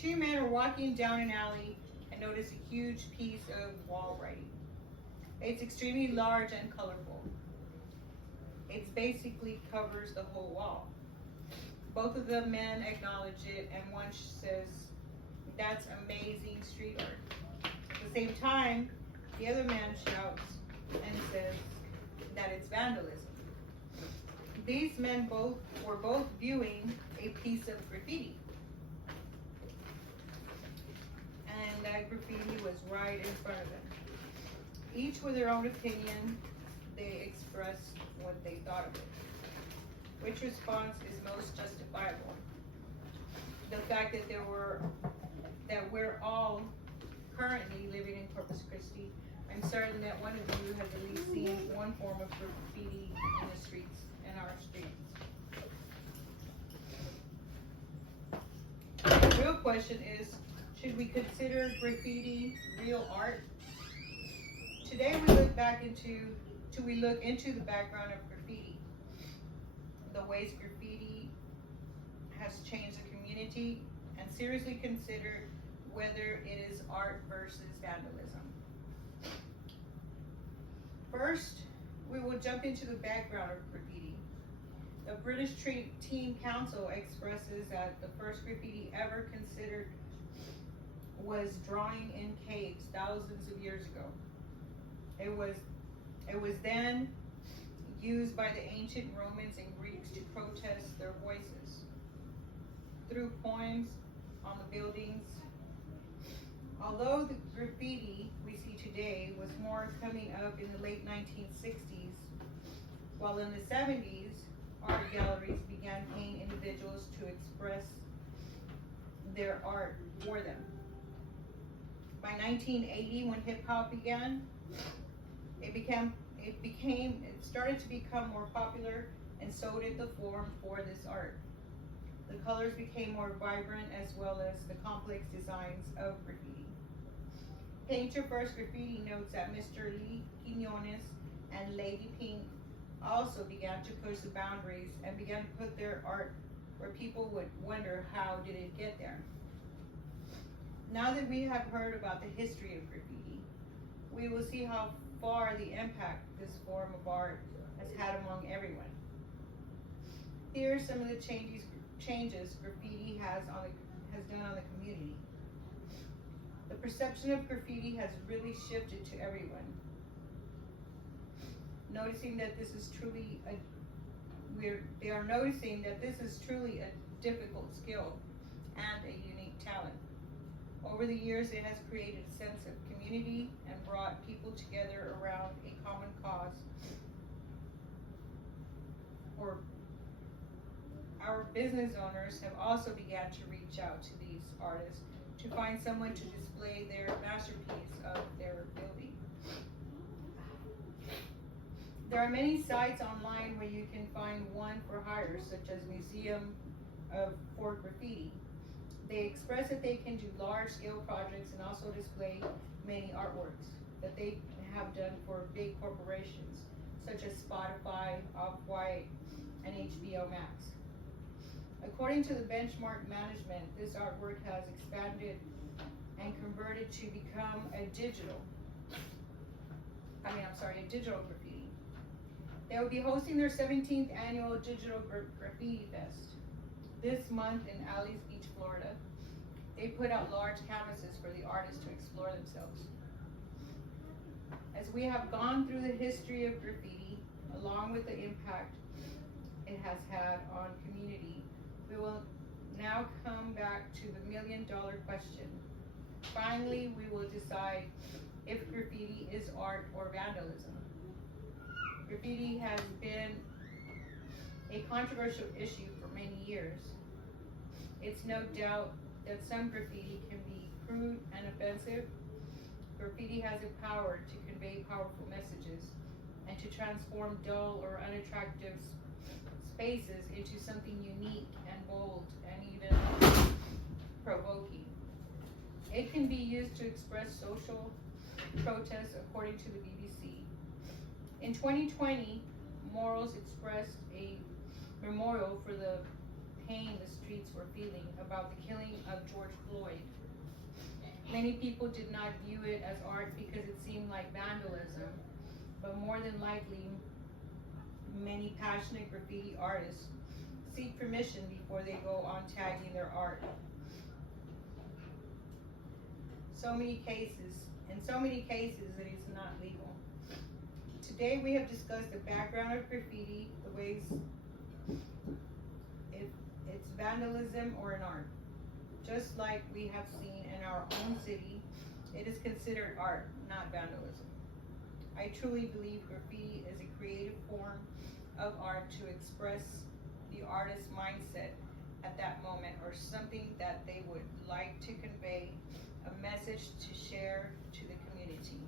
Two men are walking down an alley and notice a huge piece of wall writing. It's extremely large and colorful. It basically covers the whole wall. Both of the men acknowledge it, and one says, "That's amazing street art." At the same time, the other man shouts and says that it's vandalism. These men were both viewing a piece of graffiti. And that graffiti was right in front of them. Each with their own opinion, they expressed what they thought of it. Which response is most justifiable? The fact that we're all currently living in Corpus Christi. I'm certain that one of you has at least seen one form of graffiti in the streets, in our streets. The real question is, should we consider graffiti real art? Today we look into the background of graffiti, the ways graffiti has changed the community, and seriously consider whether it is art versus vandalism. First, we will jump into the background of graffiti. The British Teen Council expresses that the first graffiti ever considered was drawing in caves thousands of years ago. It was then used by the ancient Romans and Greeks to protest their voices through poems on the buildings. Although the graffiti we see today was more coming up in the late 1960s, while in the 70s, art galleries began paying individuals to express their art for them. By 1980, when hip hop began, it started to become more popular, and so did the form for this art. The colors became more vibrant, as well as the complex designs of graffiti. Paint Your First Graffiti notes that Mr. Lee Quinones and Lady Pink also began to push the boundaries and began to put their art where people would wonder, how did it get there? Now that we have heard about the history of graffiti, we will see how far the impact this form of art has had among everyone. Here are some of the changes graffiti has done on the community. The perception of graffiti has really shifted to everyone. They are noticing that this is truly a difficult skill and a unique talent. Over the years, it has created a sense of community and brought people together around a common cause. Our business owners have also begun to reach out to these artists to find someone to display their masterpiece of their building. There are many sites online where you can find one for hire, such as Museum for Graffiti. They express that they can do large-scale projects and also display many artworks that they have done for big corporations, such as Spotify, Off-White, and HBO Max. According to the Benchmark Management, this artwork has expanded and converted to become a digital graffiti. They will be hosting their 17th annual Digital Graffiti Fest this month in Alys Beach, Florida. They put out large canvases for the artists to explore themselves. As we have gone through the history of graffiti, along with the impact it has had on community, we will now come back to the million-dollar question. Finally, we will decide if graffiti is art or vandalism. Graffiti has been a controversial issue for many years. It's no doubt that some graffiti can be crude and offensive. Graffiti has the power to convey powerful messages and to transform dull or unattractive spaces into something unique and bold and even provoking. It can be used to express social protests, according to the BBC. In 2020, Morals expressed a memorial for the pain the streets were feeling about the killing of George Floyd. Many people did not view it as art because it seemed like vandalism, but more than likely, many passionate graffiti artists seek permission before they go on tagging their art. In so many cases, it is not legal. Today we have discussed the background of graffiti, the ways if it's vandalism or an art. Just like we have seen in our own city, it is considered art, not vandalism. I truly believe graffiti is a creative form of art to express the artist's mindset at that moment, or something that they would like to convey, a message to share to the community.